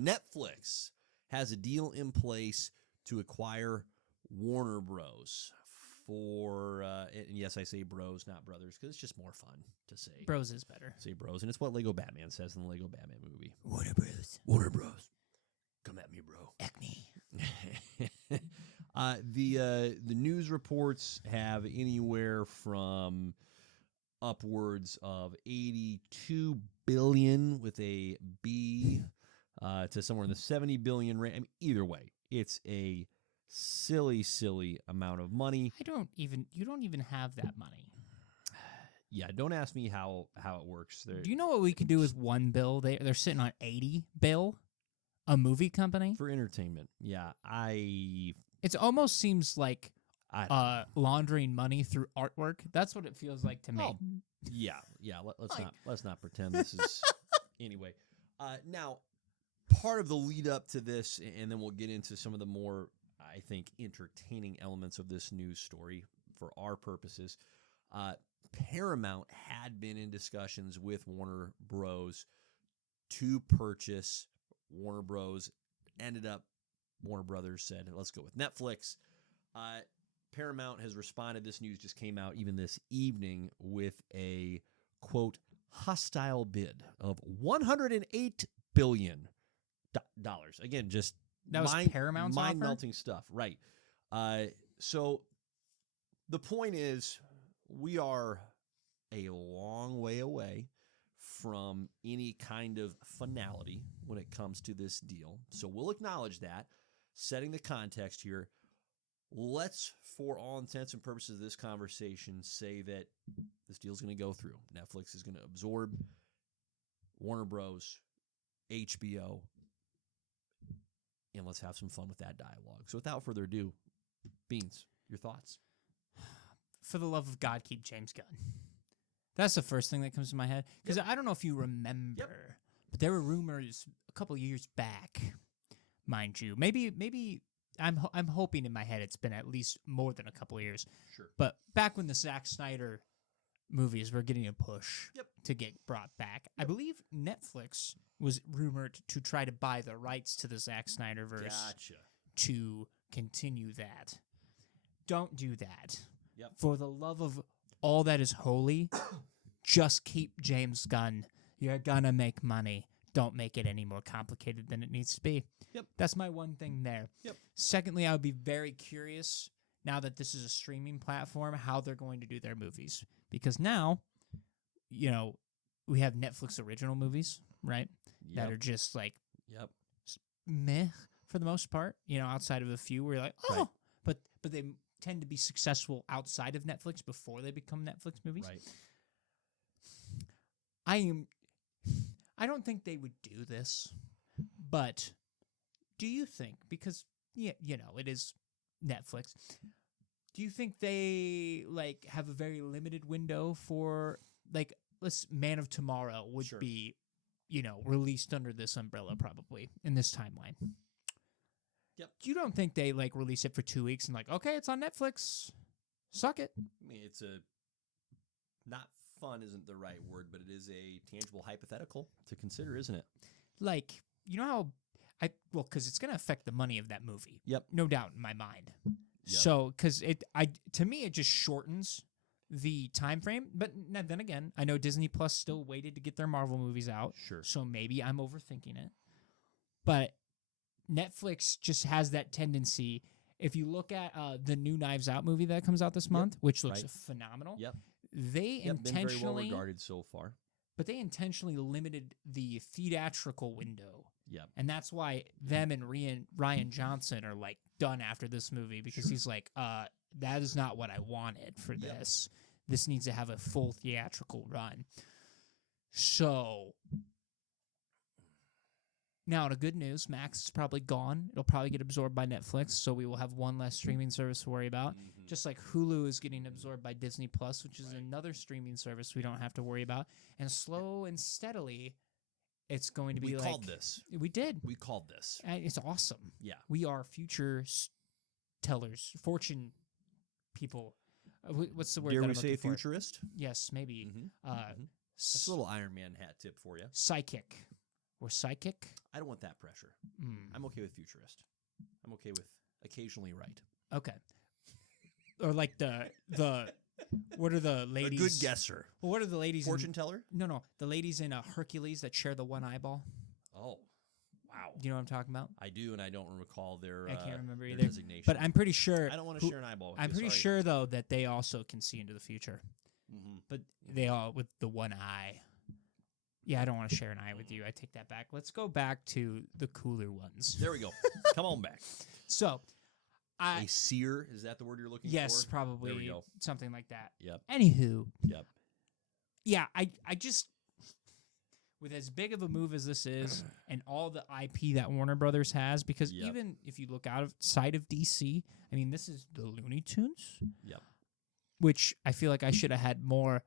Netflix has a deal in place to acquire Warner Bros. For, and yes, I say bros, not brothers, because it's just more fun to say. Bros is better. Say bros, and it's what Lego Batman says in the Lego Batman movie. Warner Bros. Warner Bros. Come at me, bro. Acme. The news reports have anywhere from upwards of 82 billion with a B to somewhere in the 70 billion range. I mean, either way, it's a silly amount of money. You don't even have that money. Yeah, don't ask me how it works. Do you know what we could do with one bill? They're sitting on 80 bill, a movie company for entertainment. Yeah, it almost seems like laundering money through artwork. That's what it feels like to me. Oh, yeah. Let's not pretend this is anyway. Now, part of the lead up to this, and then we'll get into some of the more, I think, entertaining elements of this news story for our purposes. Paramount had been in discussions with Warner Bros. To purchase Warner Bros. Ended up, Warner Brothers said, let's go with Netflix. Paramount has responded. This news just came out even this evening with a, quote, hostile bid of $108 billion. Again, just that was Paramount's mind-melting stuff. Right. So the point is, we are a long way away from any kind of finality when it comes to this deal. So we'll acknowledge that. Setting the context here, let's, for all intents and purposes of this conversation, say that this deal is going to go through. Netflix is going to absorb Warner Bros., HBO, and let's have some fun with that dialogue. So without further ado, Beans, your thoughts? For the love of God, keep James Gunn. That's the first thing that comes to my head. Because I don't know if you remember, but there were rumors a couple years back, mind you. Maybe I'm hoping in my head it's been at least more than a couple of years. Sure. But back when the Zack Snyder movies were getting a push to get brought back, I believe Netflix was rumored to try to buy the rights to the Zack Snyderverse to continue that. Don't do that. Yep. For the love of all that is holy, just keep James Gunn. You're gonna make money. Don't make it any more complicated than it needs to be. Yep. That's my one thing there. Yep. Secondly, I would be very curious, now that this is a streaming platform, how they're going to do their movies. Because now, we have Netflix original movies, right? Yep. That are just like meh for the most part, outside of a few where you're like, oh, right. but they tend to be successful outside of Netflix before they become Netflix movies. Right. I don't think they would do this, but do you think, because it is Netflix, do you think they have a very limited window for Man of Tomorrow would be released under this umbrella probably in this timeline? Yep. You don't think they release it for 2 weeks and okay, it's on Netflix. Suck it. I mean, it's not fun isn't the right word, but it is a tangible hypothetical to consider, isn't it? How because it's going to affect the money of that movie. Yep. No doubt in my mind. Yep. So, because to me, it just shortens the time frame. But then again, I know Disney Plus still waited to get their Marvel movies out. Sure. So maybe I'm overthinking it. But Netflix just has that tendency. If you look at the new Knives Out movie that comes out this month, which looks phenomenal, they intentionally been very well regarded so far. But they intentionally limited the theatrical window. Yep. And that's why them and Ryan Johnson are done after this movie, because he's that is not what I wanted for this. This needs to have a full theatrical run. So now, the good news, Max is probably gone. It'll probably get absorbed by Netflix, so we will have one less streaming service to worry about. Mm-hmm. Just like Hulu is getting absorbed by Disney Plus, which is another streaming service we don't have to worry about. And slow and steadily, it's going to be We called this. We did. We called this. It's awesome. Yeah. We are future tellers, fortune people. What's the word? Dare that we I'm say looking for? futurist? Yes, maybe. Mm-hmm. That's a little Iron Man hat tip for you. Psychic. or psychic. I don't want that pressure. Mm. I'm okay with futurist. I'm okay with occasionally right. Okay. Or like the what are the ladies? A good guesser. Well, what are the ladies? Fortune teller? No. The ladies in Hercules that share the one eyeball. Oh, wow. Do you know what I'm talking about? I do, and I don't recall their I can't remember their either. designation. But I'm pretty sure. I don't want to share an eyeball with I'm you, pretty sorry. sure though that they also can see into the future. Mm-hmm. But they all with the one eye. Yeah, I don't want to share an eye with you. I take that back. Let's go back to the cooler ones. There we go. Come on back. So, A seer, is that the word you're looking for? yes, probably There we go. something like that. Yep. Anywho, Yep. yeah, I just with as big of a move as this is, and all the IP that Warner Brothers has, because Yep. even if you look outside of DC, I mean, this is the Looney Tunes. Yep. Which I feel like I should have had more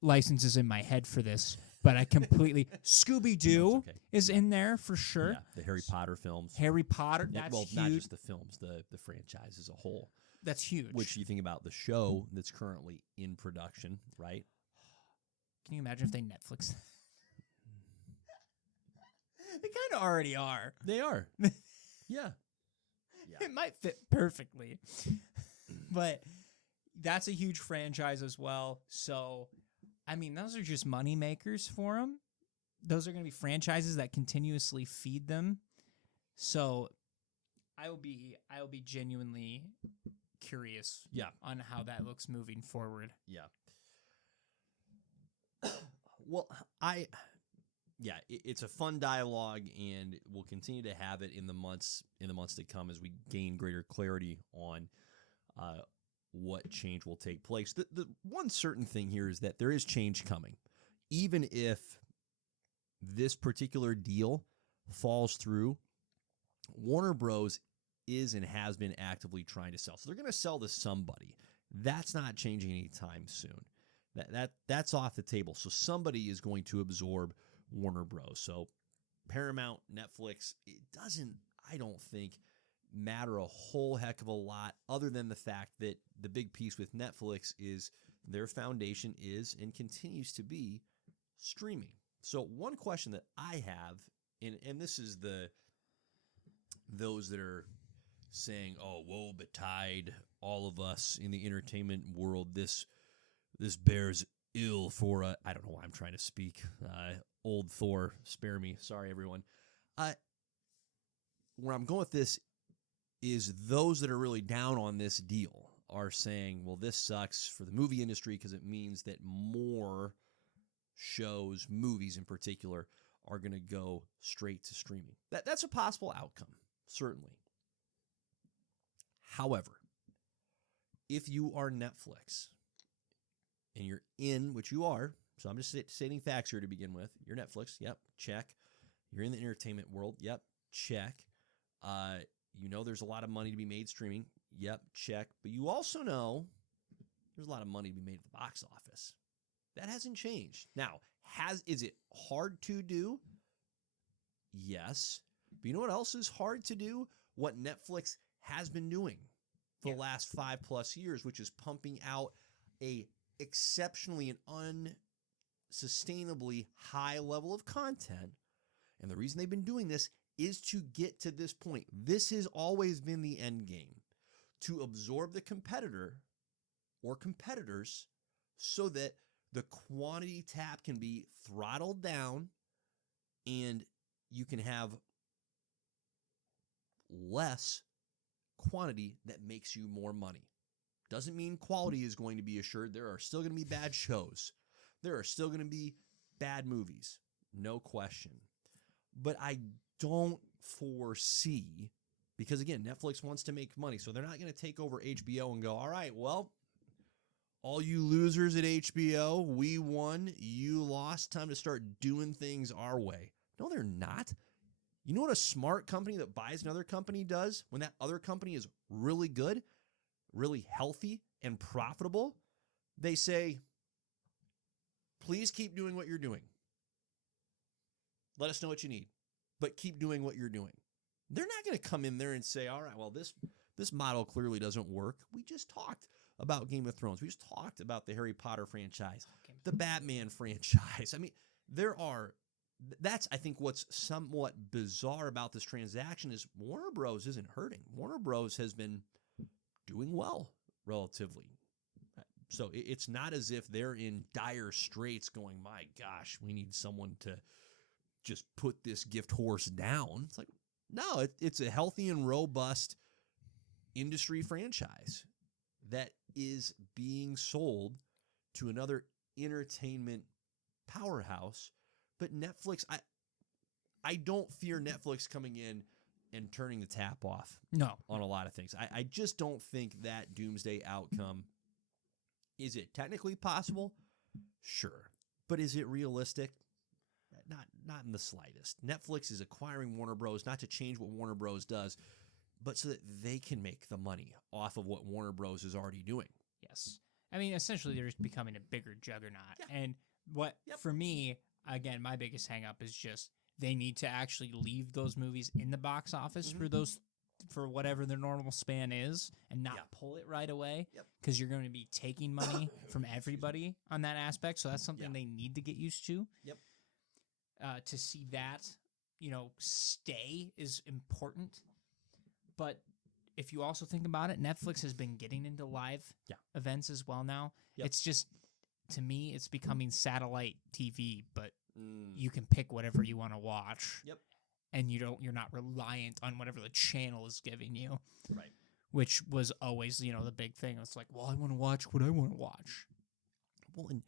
licenses in my head for this, but I completely Scooby-Doo No, it's okay. is in there for sure. Yeah, the Harry Potter films. Harry Potter, Yeah, that's well, huge. not just the films, the franchise as a whole. That's huge. Which you think about the show that's currently in production, right? Can you imagine if they Netflix? They kind of already are. They are. Yeah. It might fit perfectly. But that's a huge franchise as well. So, I mean, those are just money makers for them. Those are going to be franchises that continuously feed them. So, I will be genuinely curious Yeah. on how that looks moving forward. Yeah. Well, it's a fun dialogue, and we'll continue to have it in the months to come as we gain greater clarity on what change will take place. The one certain thing here is that there is change coming, even if this particular deal falls through. Warner Bros. Is and has been actively trying to sell, so they're going to sell to somebody. That's not changing anytime soon. That's off the table. So somebody is going to absorb Warner Bros. So Paramount, Netflix, it doesn't, I don't think, matter a whole heck of a lot, other than the fact that the big piece with Netflix is their foundation is and continues to be streaming. So one question that I have, and this is those that are saying, "Oh, woe betide all of us in the entertainment world. This bears ill for I don't know why I'm trying to speak. Old Thor, spare me. Sorry, everyone. Where I'm going with this is those that are really down on this deal are saying, well, this sucks for the movie industry because it means that more shows, movies in particular, are going to go straight to streaming. That's a possible outcome, certainly. However, if you are Netflix and you're in, which you are, so I'm just stating facts here to begin with. You're Netflix, yep, check. You're in the entertainment world, yep, check. You know there's a lot of money to be made streaming, yep, check. But you also know there's a lot of money to be made at the box office. That hasn't changed. Now, is it hard to do? Yes. But you know what else is hard to do? What Netflix has been doing for the last 5+ years, which is pumping out a exceptionally and unsustainably high level of content. And the reason they've been doing this is to get to this point. This has always been the end game, to absorb the competitor or competitors so that the quantity tap can be throttled down and you can have less quantity that makes you more money. Doesn't mean quality is going to be assured. There are still going to be bad shows. There are still going to be bad movies. No question. But I don't foresee, because again, Netflix wants to make money, so they're not going to take over HBO and go, all right, well, all you losers at HBO, we won, you lost, time to start doing things our way. No, they're not. You know what a smart company that buys another company does when that other company is really good, really healthy, and profitable? They say, please keep doing what you're doing. Let us know what you need, but keep doing what you're doing. They're not going to come in there and say, all right, well, this model clearly doesn't work. We just talked about Game of Thrones. We just talked about the Harry Potter franchise, the Batman franchise. I mean, there are that's, I think, what's somewhat bizarre about this transaction is Warner Bros. Isn't hurting. Warner Bros. Has been doing well relatively. So it's not as if they're in dire straits going, my gosh, we need someone to just put this gift horse down. It's like, no, it's a healthy and robust industry franchise that is being sold to another entertainment powerhouse. But Netflix, I don't fear Netflix coming in and turning the tap off No. on a lot of things. I just don't think that doomsday outcome. Is it technically possible? Sure. But is it realistic? Not in the slightest. Netflix is acquiring Warner Bros. Not to change what Warner Bros. Does, but so that they can make the money off of what Warner Bros. Is already doing. Yes. I mean, essentially, they're just becoming a bigger juggernaut. Yeah. And for me, again, my biggest hang up is just they need to actually leave those movies in the box office for whatever their normal span is and not pull it right away because you're going to be taking money from everybody on that aspect. So that's something they need to get used to. Yep. To see that, stay is important. But if you also think about it, Netflix has been getting into live events as well now. Yep. It's just, to me, it's becoming satellite TV, but you can pick whatever you want to watch. Yep. And you're not reliant on whatever the channel is giving you. Right. Which was always, the big thing. It's like, well, I want to watch what I want to watch. Well, and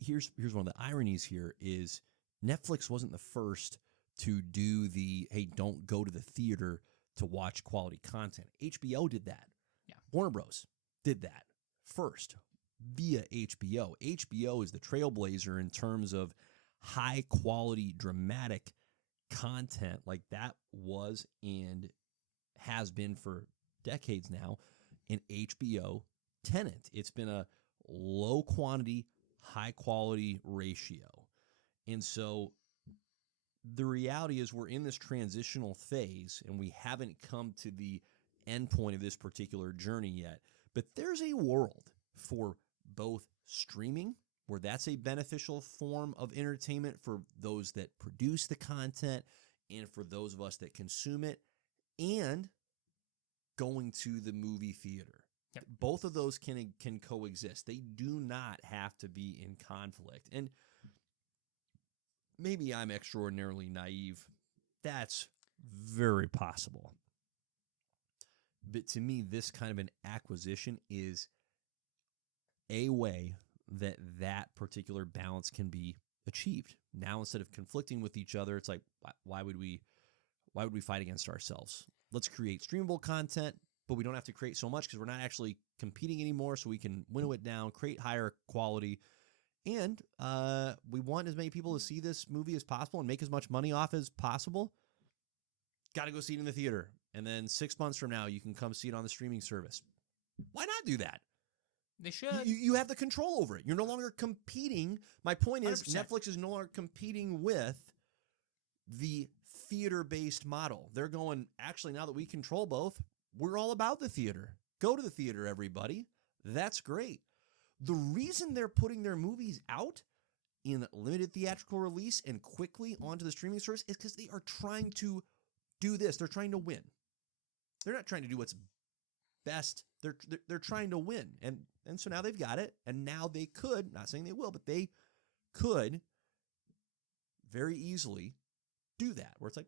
here's one of the ironies here is Netflix wasn't the first to do the, hey, don't go to the theater to watch quality content. HBO did that. Yeah. Warner Bros. Did that first via HBO. HBO is the trailblazer in terms of high quality dramatic content like that was and has been for decades now an HBO tenant. It's been a low quantity, high quality ratio. And so the reality is we're in this transitional phase and we haven't come to the end point of this particular journey yet. But there's a world for both streaming, where that's a beneficial form of entertainment for those that produce the content and for those of us that consume it, and going to the movie theater. Yep. Both of those can coexist. They do not have to be in conflict. And maybe I'm extraordinarily naive. That's very possible. But to me, this kind of an acquisition is a way that particular balance can be achieved. Now, instead of conflicting with each other, it's like, why would we fight against ourselves? Let's create streamable content, but we don't have to create so much because we're not actually competing anymore, so we can winnow it down, create higher quality. And we want as many people to see this movie as possible and make as much money off as possible. Got to go see it in the theater. And then 6 months from now, you can come see it on the streaming service. Why not do that? They should. You have the control over it. You're no longer competing. My point is 100%. Netflix is no longer competing with the theater-based model. They're going, actually, now that we control both, we're all about the theater. Go to the theater, everybody. That's great. The reason they're putting their movies out in limited theatrical release and quickly onto the streaming service is because they are trying to do this. They're trying to win. They're not trying to do what's best. They're trying to win. And so now they've got it. And now they could, not saying they will, but they could very easily do that. Where it's like,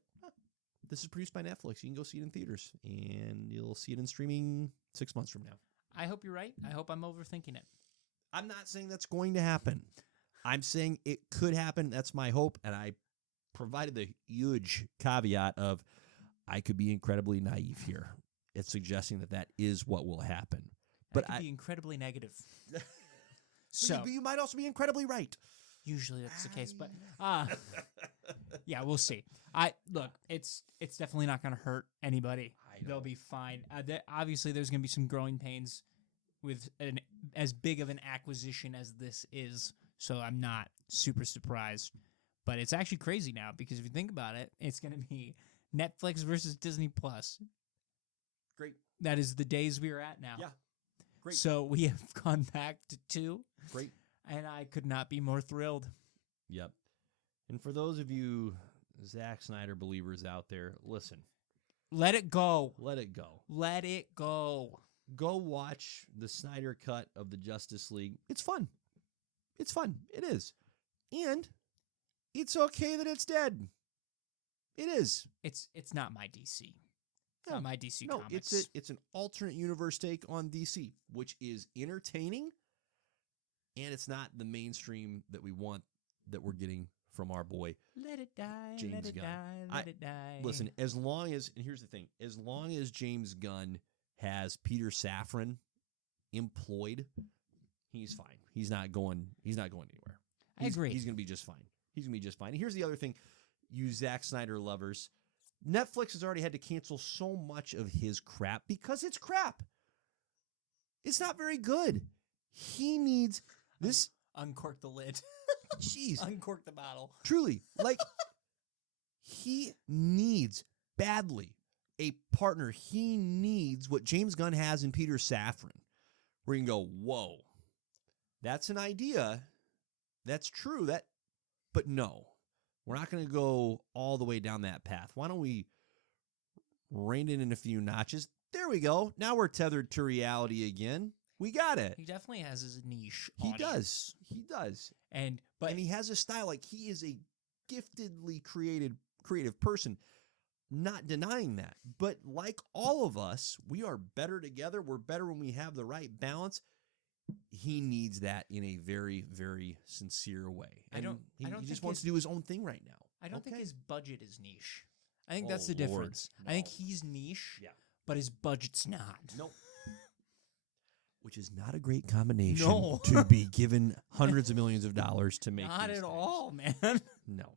this is produced by Netflix. You can go see it in theaters. And you'll see it in streaming 6 months from now. I hope you're right. I hope I'm overthinking it. I'm not saying that's going to happen. I'm saying it could happen. That's my hope. And I provided the huge caveat of I could be incredibly naive here. It's suggesting that is what will happen. But I could be incredibly negative. But you might also be incredibly right. Usually that's the case, but yeah, we'll see. Look, it's definitely not going to hurt anybody. They'll be fine. Obviously, there's going to be some growing pains with as big of an acquisition as this is, so I'm not super surprised. But it's actually crazy now because if you think about it, it's going to be Netflix versus Disney Plus. Great. That is the days we are at now. Yeah. Great. So we have gone back to 2. Great. And I could not be more thrilled. Yep. And for those of you Zack Snyder believers out there, listen, Let it go. let it go. Let it go. Go watch the Snyder cut of the Justice League. It's fun. It's fun. It is. And it's okay that it's dead. It is. It's not my DC. It's No. not my DC No, comics. it's an alternate universe take on DC, which is entertaining, and it's not the mainstream that we want that we're getting from our boy. Let it die. James let it Gunn. die. Let it die. Listen, as long as, and here's the thing, as long as James Gunn has Peter Safran employed, he's fine. He's not going anywhere. I agree. He's going to be just fine. He's going to be just fine. And here's the other thing, you Zack Snyder lovers, Netflix has already had to cancel so much of his crap because it's crap. It's not very good. He needs this. Uncork the lid. Jeez. Uncork the bottle. Truly. Like, he needs badly a partner. He needs what James Gunn has in Peter Safran, where you can go, whoa, that's an idea. That's true. But no, we're not going to go all the way down that path. Why don't we rein it in a few notches? There we go. Now we're tethered to reality again. We got it. He definitely has his niche. He audience. does. He does. And And he has a style. Like, he is a giftedly creative person. Not denying that. But like all of us, we are better together. We're better when we have the right balance. He needs that in a very, very sincere way. I don't He think just wants his- to do his own thing right now. I don't think Okay. his budget is niche. I think Oh, that's the Lord, difference. I think no. he's niche, Yeah. but his budget's not. Nope. Which is not a great combination No. to be given hundreds of millions of dollars to make. Not these at things. all, man. No.